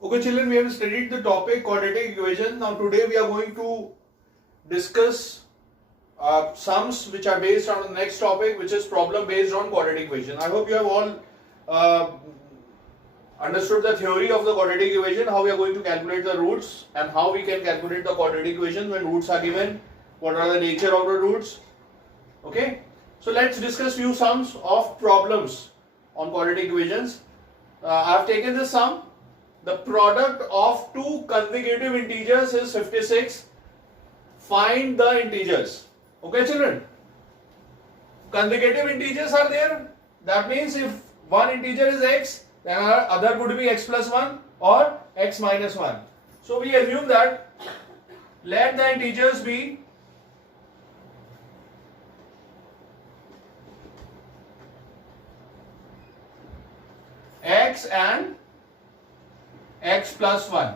Okay children, we have studied the topic quadratic equation. Now today we are going to discuss sums which are based on the next topic, which is problem based on quadratic equation. I hope you have all understood the theory of the quadratic equation, how we are going to calculate the roots and how we can calculate the quadratic equation when roots are given, what are the nature of the roots. Okay, so let's discuss few sums of problems on quadratic equations. I have taken this sum. The product of two consecutive integers is 56. Find the integers. Okay children, consecutive integers are there. That means if one integer is x, then our other would be x plus 1 or x minus 1. So we assume that let the integers be x and x plus 1.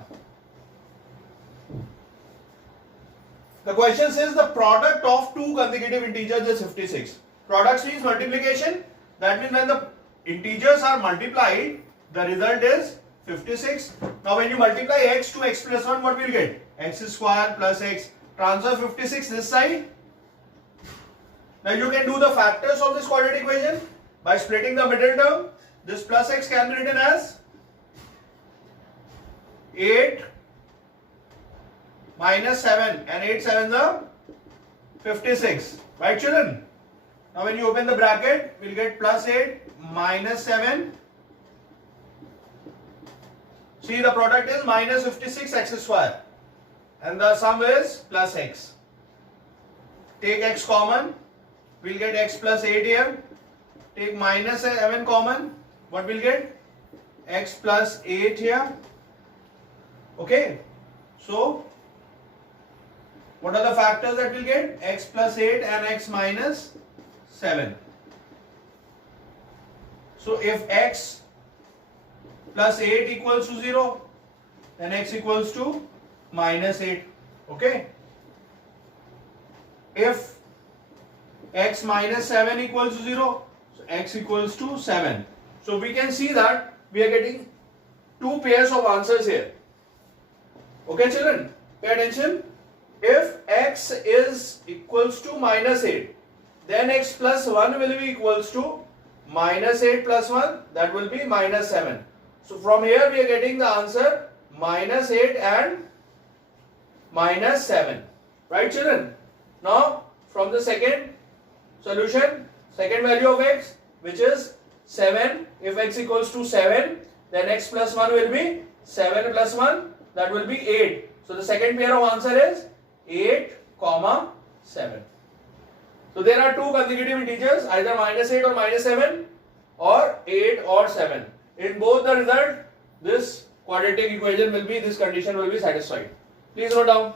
The question says the product of two consecutive integers is 56. Product means multiplication. That means when the integers are multiplied, the result is 56. Now when you multiply x to x plus 1, what will you get? X square plus x. Transfer 56 this side. Now you can do the factors of this quadratic equation by splitting the middle term. This plus x can be written as 8 minus 7 and 8 7 are 56. Right children? Now when you open the bracket, we'll get plus 8 minus 7. See, the product is minus 56 x square and the sum is plus x. Take x common, we'll get x plus 8 here. Take minus 7 common, what we'll get? X plus 8 here. Okay, so what are the factors that we'll get? X plus 8 and x minus 7. So if x plus 8 equals to 0, then x equals to minus 8. Okay. If x minus 7 equals to 0, so x equals to 7. So we can see that we are getting two pairs of answers here. Okay children, pay attention. If x is equals to minus 8, then x plus 1 will be equals to minus 8 plus 1, that will be minus 7. So from here we are getting the answer minus 8 and minus 7. Right children? Now from the second solution, second value of x, which is 7, if x equals to 7, then x plus 1 will be 7 plus 1, that will be 8. So the second pair of answer is 8 comma 7. So there are two consecutive integers, either minus 8 or minus 7 or 8 or 7. In both the result, this quadratic equation will be, this condition will be satisfied. Please note down.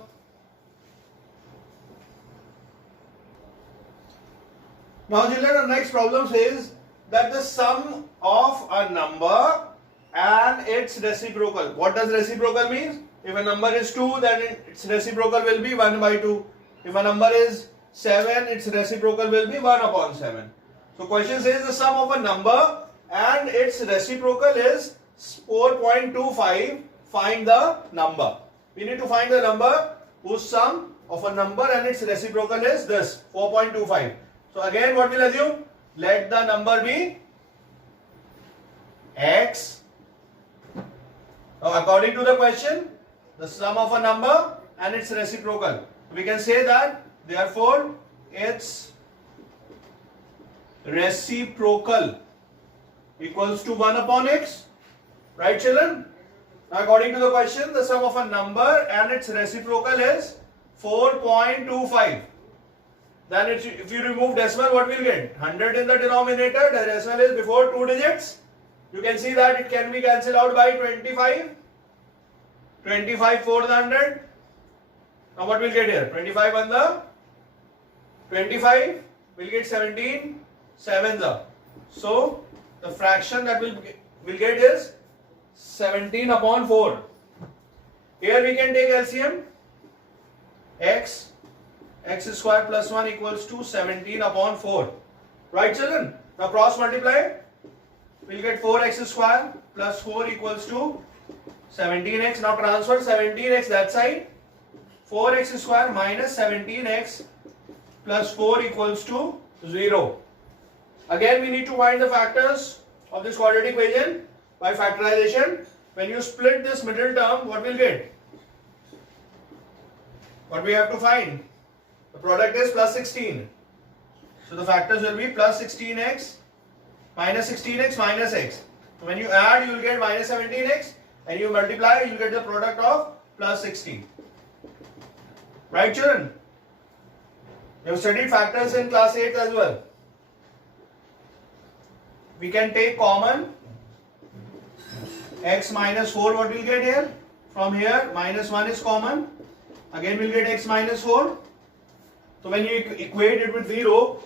Now children, the next problem says that the sum of a number and its reciprocal. What does reciprocal mean? If a number is 2, then its reciprocal will be 1 by 2. If a number is 7, its reciprocal will be 1 upon 7. So question says the sum of a number and its reciprocal is 4.25. Find the number. We need to find the number whose sum of a number and its reciprocal is this 4.25. So again what we'll assume? Let the number be x. Now according to the question, the sum of a number and its reciprocal. We can say that therefore its reciprocal equals to 1 upon x. Right children? Now according to the question, the sum of a number and its reciprocal is 4.25. Then if you remove decimal, what will you get? 100 in the denominator, the decimal is before 2 digits. You can see that it can be cancelled out by 25. 25 for the 100. Now what will get here? 25 on the 25 will get 17 sevens up. So the fraction that will get is 17 upon 4. Here we can take LCM. X square plus 1 equals to 17 upon 4. Right children? Now cross multiply. We'll get 4x square plus 4 equals to 17x. Now transfer 17x that side. 4x square minus 17x plus 4 equals to 0. Again we need to find the factors of this quadratic equation by factorization. When you split this middle term, what we'll get? What we have to find? The product is plus 16. So the factors will be plus 16x minus x. So when you add, you will get minus 17x, and you multiply, you will get the product of plus 16. Right, children? You have studied factors in class 8 as well. We can take common x minus 4. What we will get here? From here, minus 1 is common. Again, we will get x minus 4. So when you equate it with 0,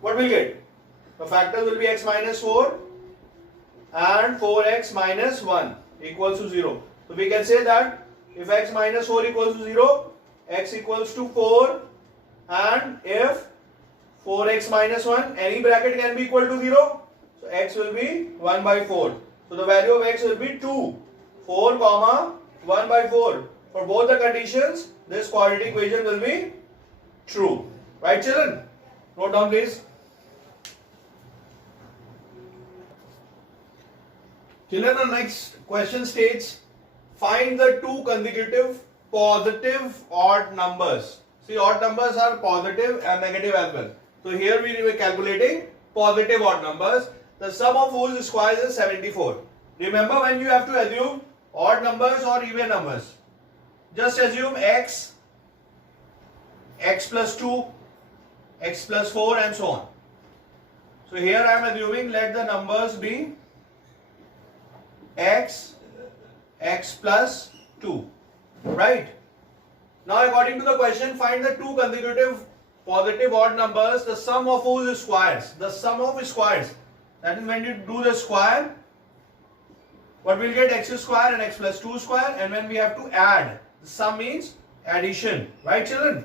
what will you get? The factors will be x minus 4 and 4x minus 1 equals to 0. So we can say that if x minus 4 equals to 0, x equals to 4, and if 4x minus 1, any bracket can be equal to 0, so x will be 1 by 4. So the value of x will be 2, 4 comma 1 by 4. For both the conditions, this quadratic equation will be true. Right, children? Note down please. Children, the next question states, find the two consecutive positive odd numbers. See, odd numbers are positive and negative as well. So here we were calculating positive odd numbers. The sum of whose squares is 74. Remember, when you have to assume odd numbers or even numbers, just assume x, x plus 2, x plus 4 and so on. So here I am assuming let the numbers be x, x plus 2. Right? Now according to the question, find the two consecutive positive odd numbers, the sum of whose squares. The sum of squares. That is, when you do the square, what we'll get? X square and x plus 2 square. And when we have to add, the sum means addition. Right, children?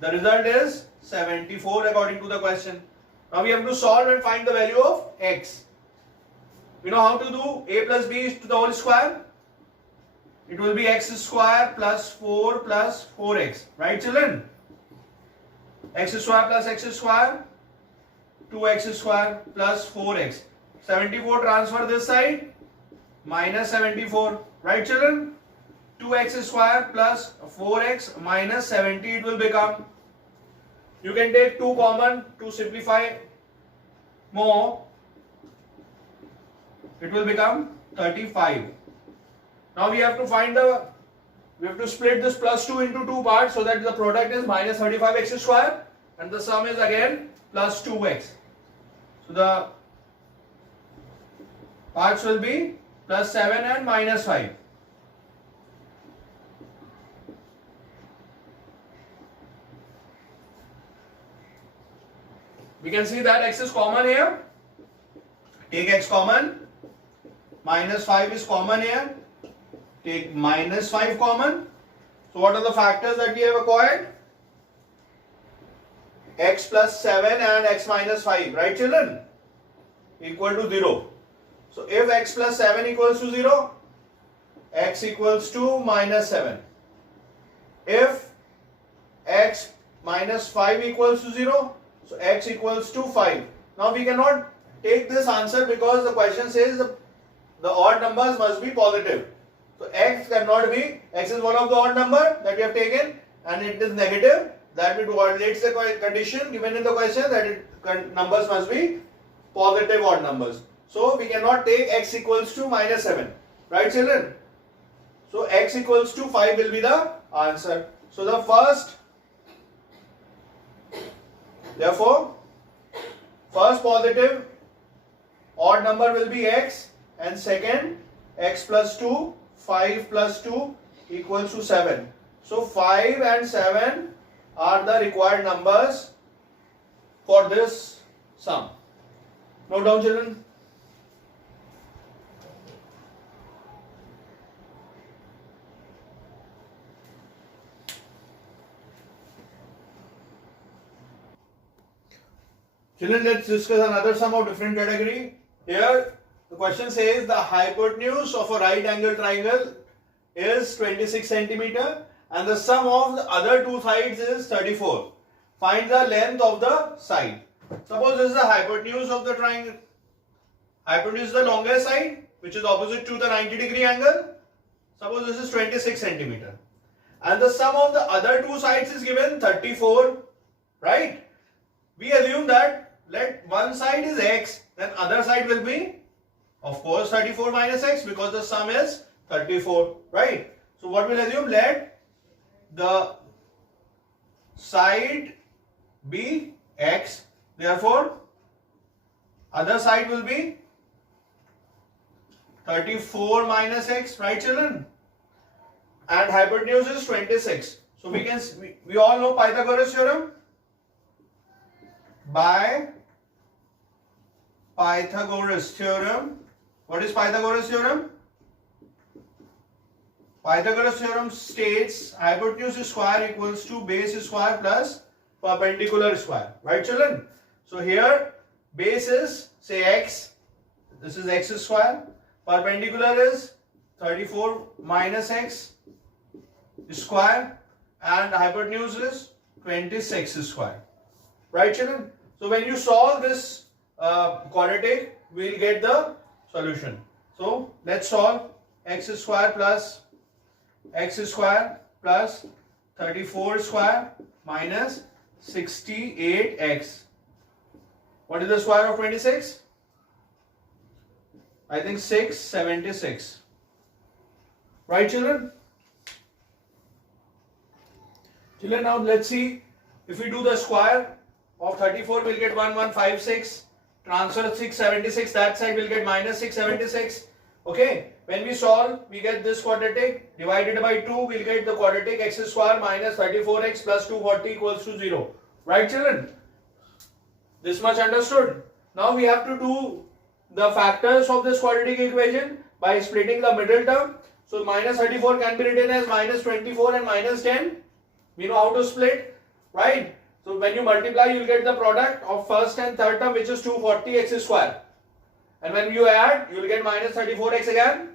The result is 74 according to the question. Now we have to solve and find the value of x. We know how to do a plus b to the whole square. It will be x square plus 4 plus 4x. Right, children? X square plus x square, 2x square plus 4x. 74 transfer this side, minus 74. Right, children? 2x square plus 4x minus 70 it will become. You can take 2 common to simplify more. It will become 35. Now we have to find we have to split this plus 2 into 2 parts so that the product is minus 35x square and the sum is again plus 2x. So the parts will be plus 7 and minus 5. We can see that x is common here. Take x common. Minus 5 is common here. Take minus 5 common. So what are the factors that we have acquired? X plus 7 and x minus 5. Right, children? Equal to 0. So if x plus 7 equals to 0, x equals to minus 7. If x minus 5 equals to 0, so x equals to 5. Now we cannot take this answer because the question says the odd numbers must be positive. So x cannot be, x is one of the odd number that we have taken and it is negative. That violates the condition given in the question that numbers must be positive odd numbers. So we cannot take x equals to minus 7. Right, children? So x equals to 5 will be the answer. So the first positive odd number will be x, and second x plus 2, 5 plus 2 equals to 7. So 5 and 7 are the required numbers for this sum. Note down, children. Children, let's discuss another sum of different category. Here, the The question says the hypotenuse of a right angle triangle is 26 centimeter and the sum of the other two sides is 34. Find the length of the side. Suppose this is the hypotenuse of the triangle. Hypotenuse is the longest side, which is opposite to the 90-degree angle. Suppose this is 26 centimeter. And the sum of the other two sides is given 34, right? We assume that let one side is x, then other side will be, of course, 34 minus x because the sum is 34, right? So what we'll assume, let the side be x, therefore other side will be 34 minus x, right children? And hypotenuse is 26. So we all know Pythagoras theorem. By Pythagoras theorem, what is Pythagoras theorem? Pythagoras theorem states hypotenuse square equals to base square plus perpendicular square, right children? So here base is say x, this is x square, perpendicular is 34 minus x square and hypotenuse is 26 square, right children? So when you solve this quadratic, we will get the solution. So let's solve x square plus 34 square minus 68x. What is the square of 26? I think 676. Right children? Children, now let's see if we do the square of 34, we'll get 1156. Transfer 676, that side will get minus 676. Okay, when we solve, we get this quadratic divided by 2, we'll get the quadratic x square minus 34x plus 240 equals to 0. Right children? This much understood. Now we have to do the factors of this quadratic equation by splitting the middle term. So minus 34 can be written as minus 24 and minus 10. We know how to split, right? So when you multiply, you will get the product of first and third term, which is 240x square. And when you add, you will get minus 34x again.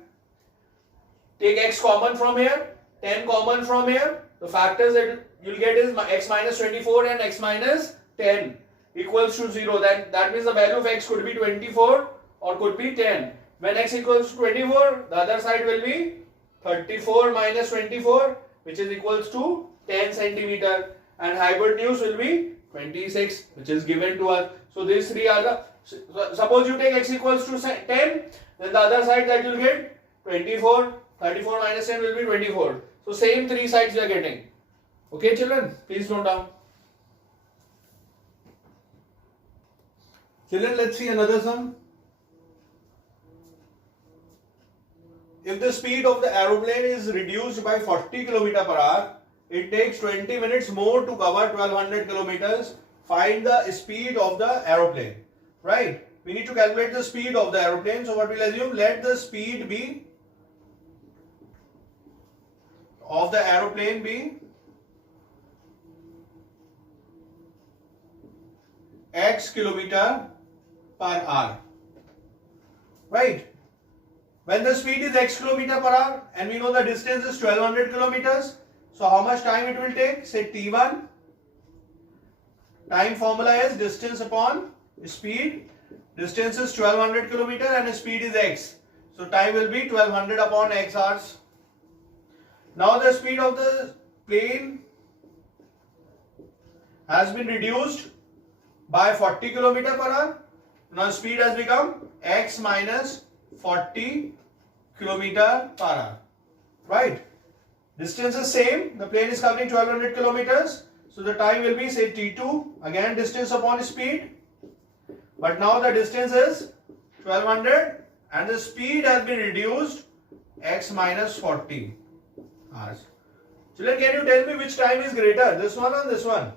Take x common from here, 10 common from here. The factors that you will get is x minus 24 and x minus 10 equals to 0. Then that means the value of x could be 24 or could be 10. When x equals to 24, the other side will be 34 minus 24, which is equals to 10 centimeter. And hypotenuse will be 26, which is given to us. So these three are the, suppose you take x equals to 10, then the other side that you will get 24, 34 minus 10 will be 24. So same three sides we are getting. Okay children, please note down. Children, let's see another sum. If the speed of the aeroplane is reduced by 40 km per hour, it takes 20 minutes more to cover 1200 kilometers. Find the speed of the aeroplane. Right? We need to calculate the speed of the aeroplane. So what we'll assume, let the speed be of the aeroplane be x kilometer per hour. Right? When the speed is x kilometer per hour and we know the distance is 1200 kilometers, so how much time it will take? Say t1. Time formula is distance upon speed. Distance is 1200 kilometer and speed is x. So time will be 1200 upon x hours. Now the speed of the plane has been reduced by 40 km per hour. Now speed has become x minus 40 km per hour. Right? Distance is same. The plane is covering 1200 kilometers. So the time will be say t2. Again distance upon speed. But now the distance is 1200 and the speed has been reduced x minus 40 hours. Children, can you tell me which time is greater? This one or this one?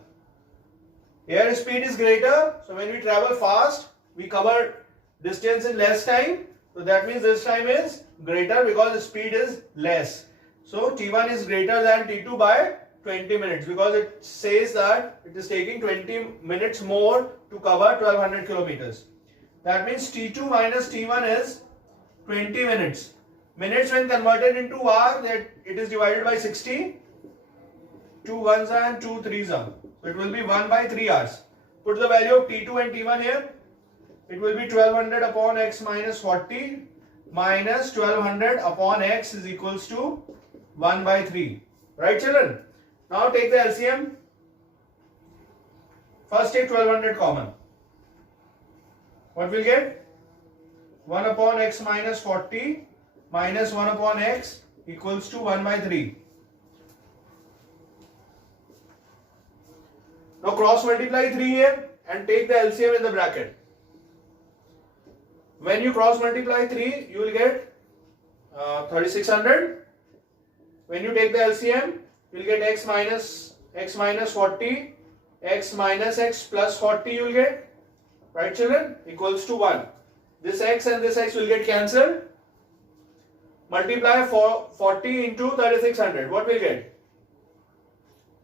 Here speed is greater. So when we travel fast, we cover distance in less time. So that means this time is greater because the speed is less. So T1 is greater than T2 by 20 minutes because it says that it is taking 20 minutes more to cover 1200 kilometers. That means T2 minus T1 is 20 minutes. Minutes when converted into hour, that it is divided by 60. 2 ones are and 2 threes are. So it will be 1 by 3 hours. Put the value of T2 and T1 here. It will be 1200 upon x minus 40 minus 1200 upon x is equals to 1 by 3. Right, children? Now take the LCM. First take 1200 common. What will get? 1 upon x minus 40 minus 1 upon x equals to 1 by 3. Now cross multiply 3 here and take the LCM in the bracket. When you cross multiply 3, you will get 3600. When you take the LCM, you will get x minus 40, x minus x plus 40 you will get. Right, children? Equals to 1. This x and this x will get cancelled. Multiply 40 into 3600. What will get?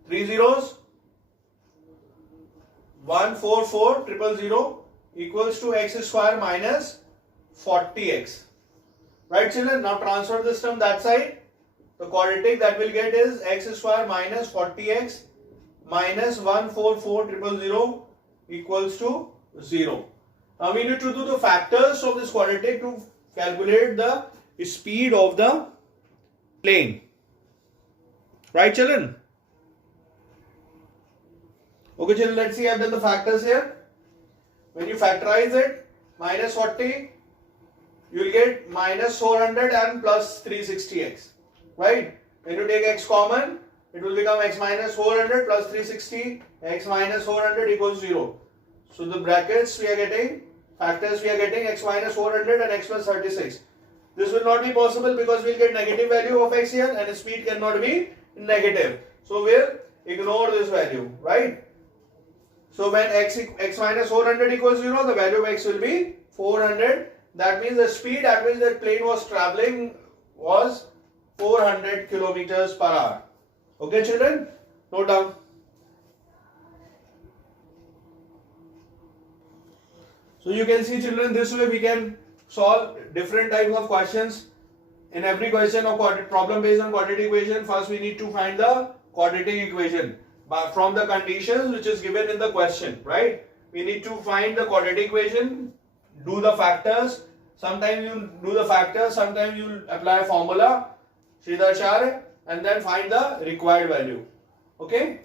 3 zeros. 144000 equals to x square minus 40x. Right, children? Now transfer this term that side. The quadratic that will get is x square minus 40x minus 144000 equals to 0. Now we need to do the factors of this quadratic to calculate the speed of the plane. Right, children? Okay, children, let's see. I have done the factors here. When you factorize it, minus 40, you will get minus 400 and plus 360x. Right? When you take x common, it will become x minus 400 plus 360, x minus 400 equals 0. So the brackets we are getting, factors we are getting x minus 400 and x plus 36. This will not be possible because we will get negative value of x here and speed cannot be negative. So we'll ignore this value, right? So when x minus 400 equals 0, the value of x will be 400. That means the speed at which that plane was traveling was 400 kilometers per hour. Okay, children? Note down. So you can see, children, this way we can solve different types of questions. In every question of problem based on quadratic equation, first we need to find the quadratic equation from the conditions which is given in the question, right? We need to find the quadratic equation, do the factors. Sometimes you do the factors, sometimes you apply a formula, Sridharacharya, and then find the required value. Okay?